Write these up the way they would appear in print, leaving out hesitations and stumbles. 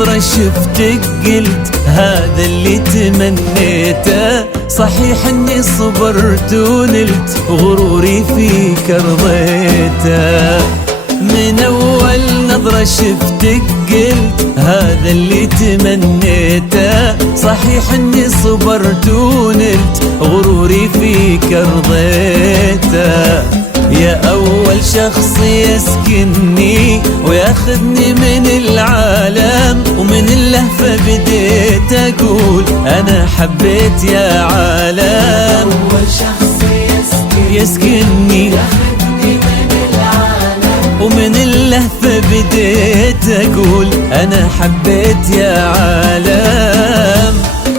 نظرة شفتك قلت هذا اللي تمنيته. صحيح اني صبرت ونلت غروري فيك رضيته. من اول نظرة شفتك قلت هذا اللي تمنيته. صحيح اني صبرت ونلت غروري فيك رضيته. يا أول شخص يسكنني وياخذني من العالم، ومن اللهفة بديت أقول أنا حبيت يا عالم. أول شخص يسكنني ياخذني من العالم، ومن اللهفة بديت أقول أنا حبيت يا عالم.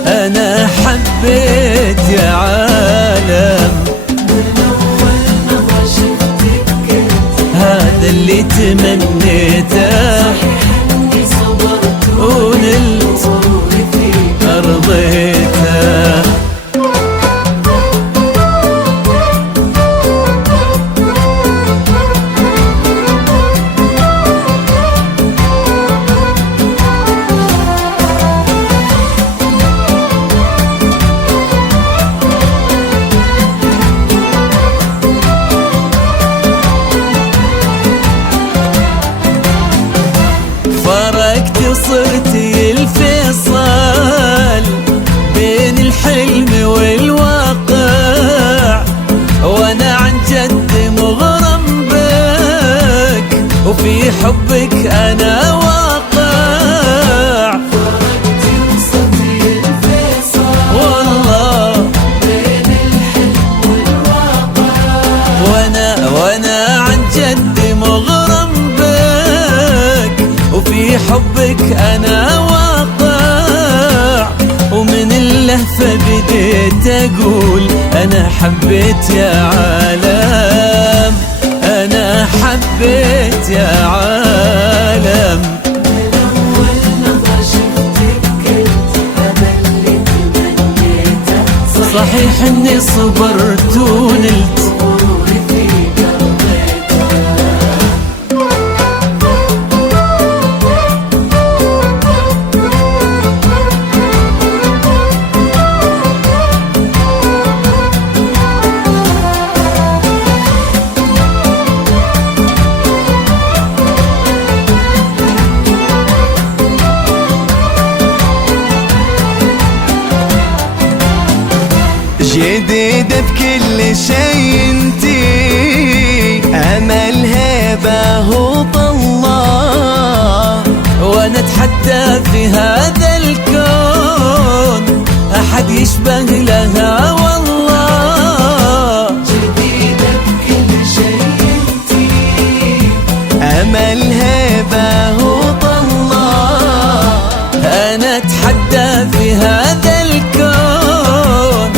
أنا حبيت يا عالم. هذا اللي تمنيته. إني صبرت ونلت غروري فيك رضيته. فرقت وصرتي الفيصل بين الحلم والواقع، وانا عن جد مغرم بك وفي حبك انا واقع. فرقت وصرتي الفيصل والله بين الحلم والواقع، وانا عن جد مغرم بك وفي حبك انا واقع. ومن اللهفة بديت اقول انا حبيت يا عالم. انا حبيت يا عالم. من أول نظرة شفتك قلت هذا اللي تمنيته. صحيح اني صبرت ونلت غروري فيك رضيته. جديدة بكل شي انتي، امل هيبة الله، وانا اتحدى في هذا الكون احد يشبه لها والله. جديدة بكل شي انتي، امل هيبة الله، انا اتحدى في هذا الكون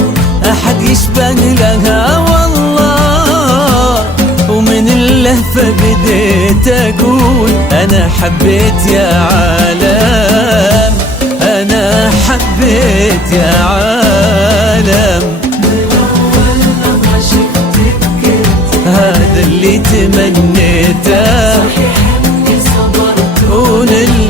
احد يشبه لها والله. ومن اللهفة بديت اقول انا حبيت يا عالم. انا حبيت يا عالم. من أول نظرة شفتك قلت هذا اللي تمنيته. صحيح إني صبرت ونلت